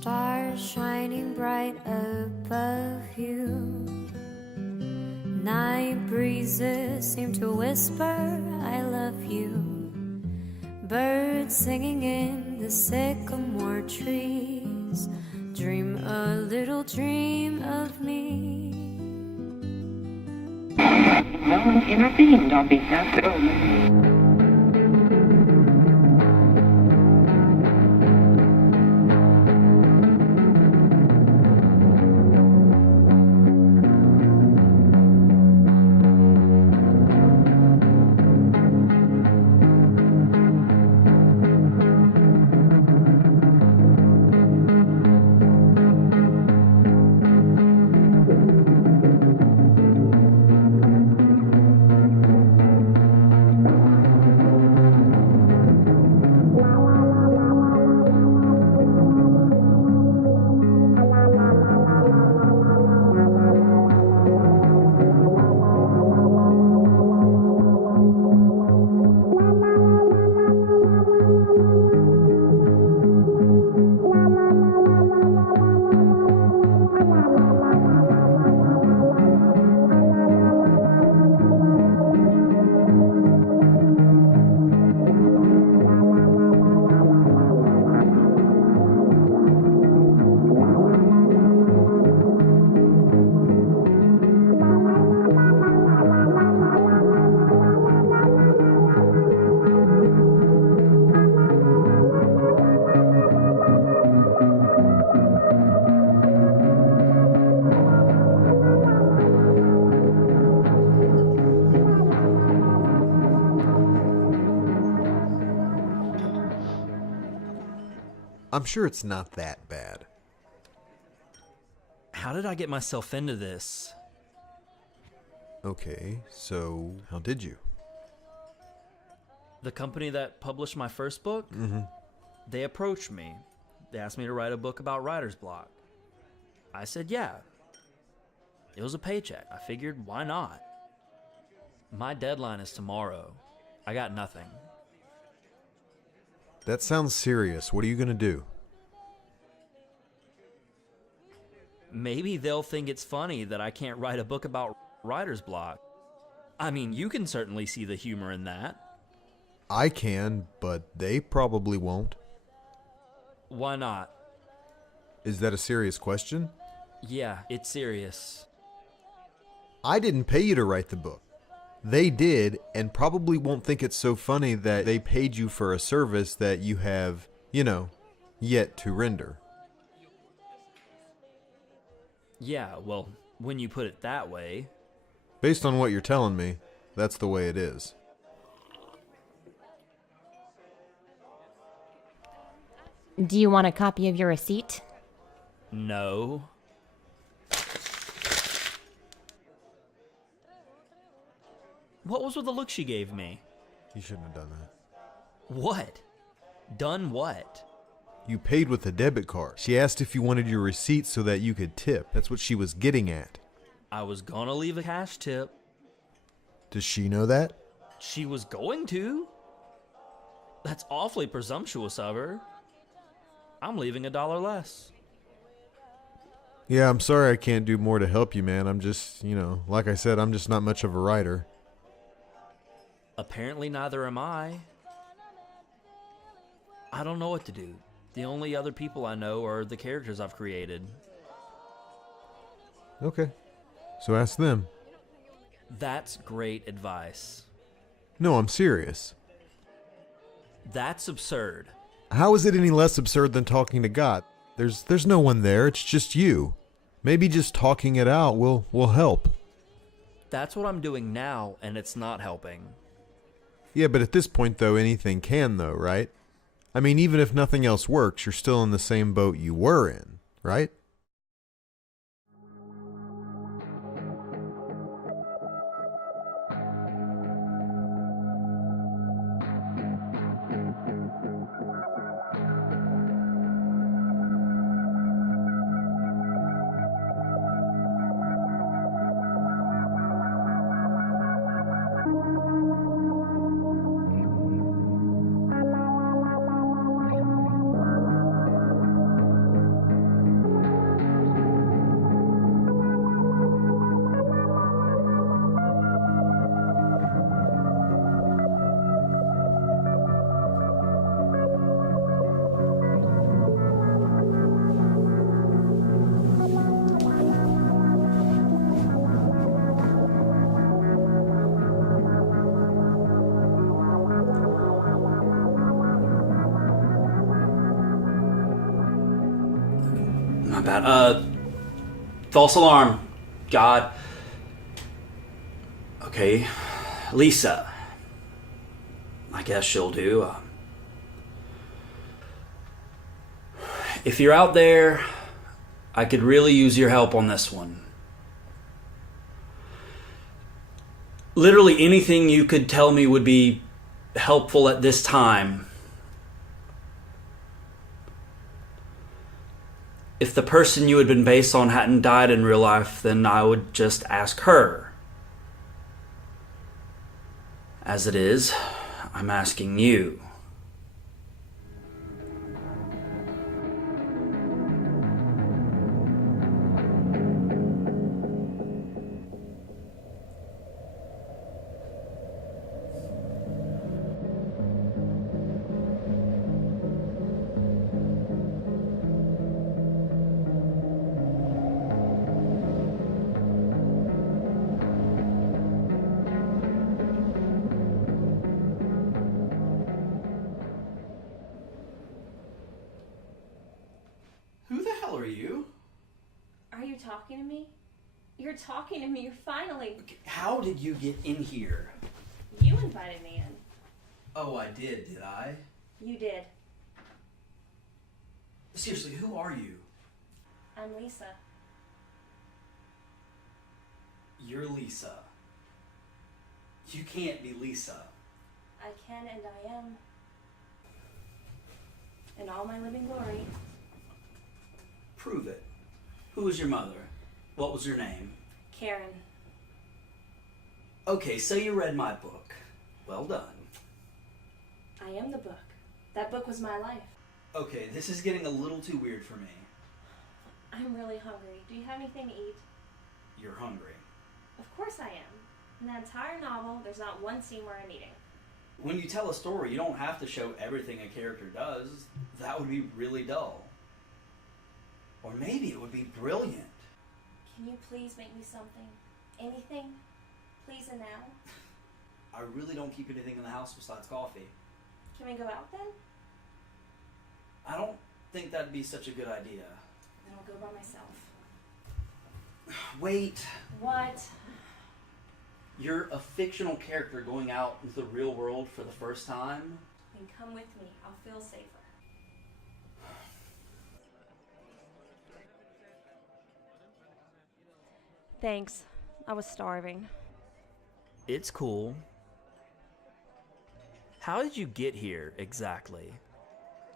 Stars shining bright above you. Night breezes seem to whisper, I love you. Birds singing in the sycamore trees. Dream a little dream of me. No one intervened on behalf of... I'm sure it's not that bad. How did I get myself into this? Okay, so how did you? The company that published my first book, they approached me. They asked me to write a book about writer's block. I said, yeah. It was a paycheck. I figured, why not? My deadline is tomorrow. I got nothing. That sounds serious. What are you gonna do? Maybe they'll think it's funny that I can't write a book about writer's block. I mean, you can certainly see the humor in that. I can, but they probably won't. Why not? Is that a serious question? Yeah, it's serious. I didn't pay you to write the book. They did, and probably won't think it's so funny that they paid you for a service that you have, yet to render. Yeah, well, when you put it that way. Based on what you're telling me, that's the way it is. Do you want a copy of your receipt? No. What was with the look she gave me? You shouldn't have done that. What? Done what? You paid with a debit card. She asked if you wanted your receipt so that you could tip. That's what she was getting at. I was gonna leave a cash tip. Does she know that? She was going to. That's awfully presumptuous of her. I'm leaving $1 less. Yeah, I'm sorry I can't do more to help you, man. I'm just, like I said, I'm just not much of a writer. Apparently neither am I. I don't know what to do. The only other people I know are the characters I've created. Okay. So ask them. That's great advice. No, I'm serious. That's absurd. How is it any less absurd than talking to God? There's no one there. It's just you. Maybe just talking it out will help. That's what I'm doing now, and it's not helping. Yeah, but at this point, though, anything can, though, right? I mean, even if nothing else works, you're still in the same boat you were in, right? My bad. False alarm. God. Okay. Lisa. I guess she'll do. If you're out there, I could really use your help on this one. Literally anything you could tell me would be helpful at this time. If the person you had been based on hadn't died in real life, then I would just ask her. As it is, I'm asking you. Who the hell are you? Are you talking to me? You're talking to me. You're finally. How did you get in here? You invited me in. Oh, I did I? You did. Seriously, who are you? I'm Lisa. You're Lisa. You can't be Lisa. I can and I am. In all my living glory. Prove it. Who was your mother? What was your name? Karen. Okay, so you read my book. Well done. I am the book. That book was my life. Okay, this is getting a little too weird for me. I'm really hungry. Do you have anything to eat? You're hungry. Of course I am. In that entire novel, there's not one scene where I'm eating. When you tell a story, you don't have to show everything a character does. That would be really dull. Or maybe it would be brilliant. Can you please make me something? Anything? Please and now? I really don't keep anything in the house besides coffee. Can we go out then? I don't think that'd be such a good idea. Then I'll go by myself. Wait. What? You're a fictional character going out into the real world for the first time? Then come with me. I'll feel safer. Thanks. I was starving. It's cool. How did you get here exactly?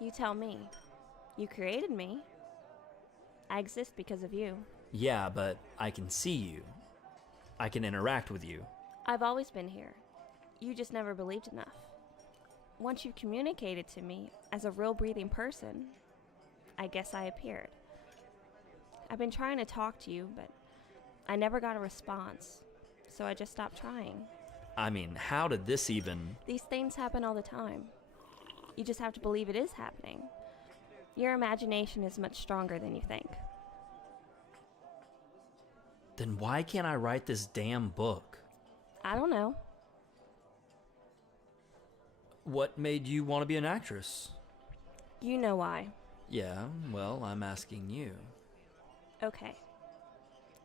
You tell me. You created me. I exist because of you. Yeah, but I can see you. I can interact with you. I've always been here. You just never believed enough. Once you communicated to me as a real breathing person, I guess I appeared. I've been trying to talk to you, but I never got a response, so I just stopped trying. I mean, how did this even... These things happen all the time. You just have to believe it is happening. Your imagination is much stronger than you think. Then why can't I write this damn book? I don't know. What made you want to be an actress? You know why. Yeah, well, I'm asking you. Okay.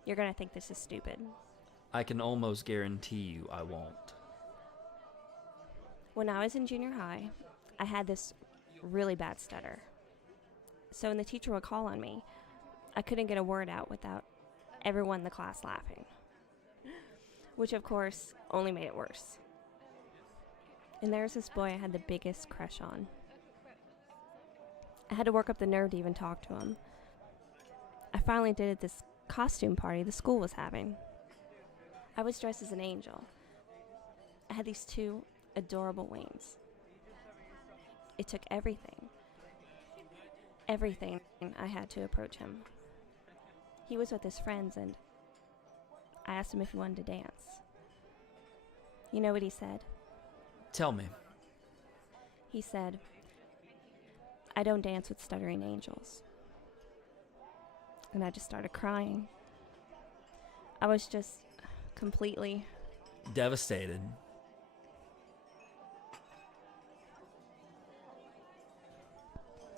You're gonna think this is stupid. I can almost guarantee you I won't. When I was in junior high, I had this really bad stutter. So when the teacher would call on me, I couldn't get a word out without everyone in the class laughing. Which, of course, only made it worse. And there was this boy I had the biggest crush on. I had to work up the nerve to even talk to him. I finally did it at this costume party the school was having. I was dressed as an angel. I had these two adorable wings. It took everything I had to approach him. He was with his friends, and I asked him if he wanted to dance. You know what he said? Tell me. He said, "I don't dance with stuttering angels." And I just started crying. I was just completely... Devastated.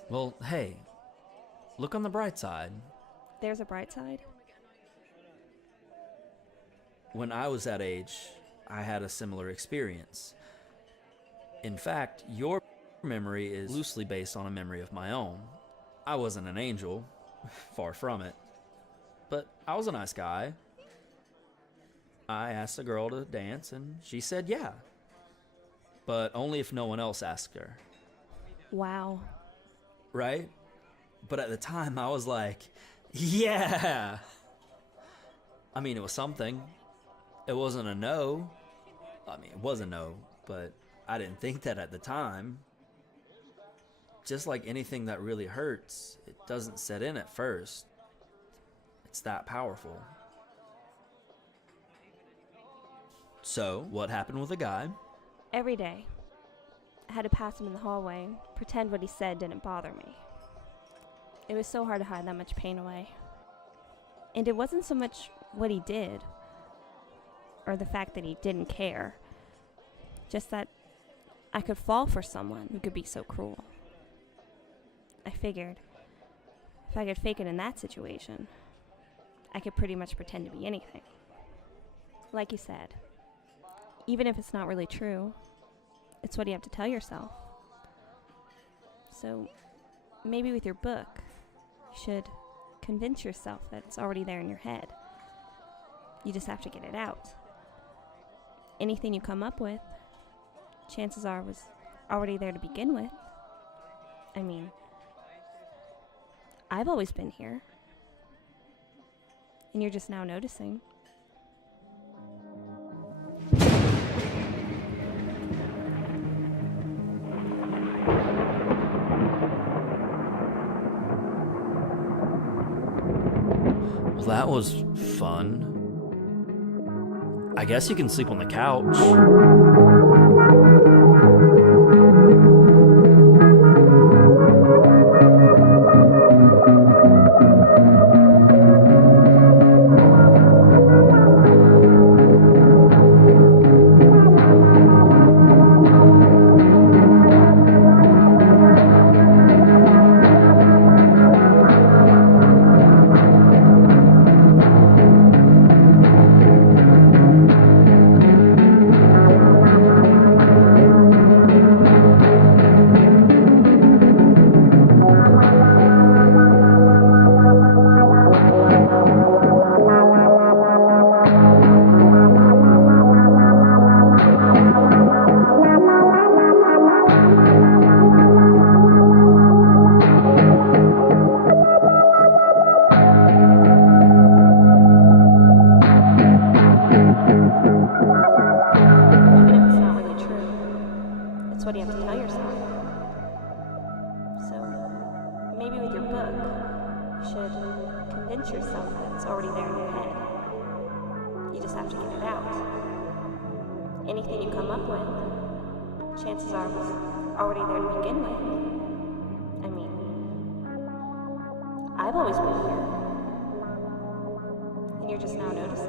Well, hey, look on the bright side. there's a bright side? When I was that age, I had a similar experience. In fact, your memory is loosely based on a memory of my own. I wasn't an angel, far from it. But I was a nice guy. I asked a girl to dance, and she said yeah. But only if no one else asked her. Wow. Right? But at the time, I was like, yeah! I mean, it was something. It wasn't a no. I mean, it was a no, but I didn't think that at the time. Just like anything that really hurts, it doesn't set in at first. It's that powerful. So, what happened with the guy? Every day, I had to pass him in the hallway and pretend what he said didn't bother me. It was so hard to hide that much pain away. And it wasn't so much what he did, or the fact that he didn't care, just that I could fall for someone who could be so cruel. I figured if I could fake it in that situation, I could pretty much pretend to be anything. Like you said, even if it's not really true, it's what you have to tell yourself. So maybe with your book, you should convince yourself that it's already there in your head. You just have to get it out. Anything you come up with, chances are was already there to begin with. I mean, I've always been here. And you're just now noticing. Well, that was fun. I guess you can sleep on the couch. What do you have to tell yourself? So maybe with your book, you should convince yourself that it's already there in your head. You just have to get it out. Anything you come up with, chances are was already there to begin with. I mean, I've always been here, and you're just now noticing.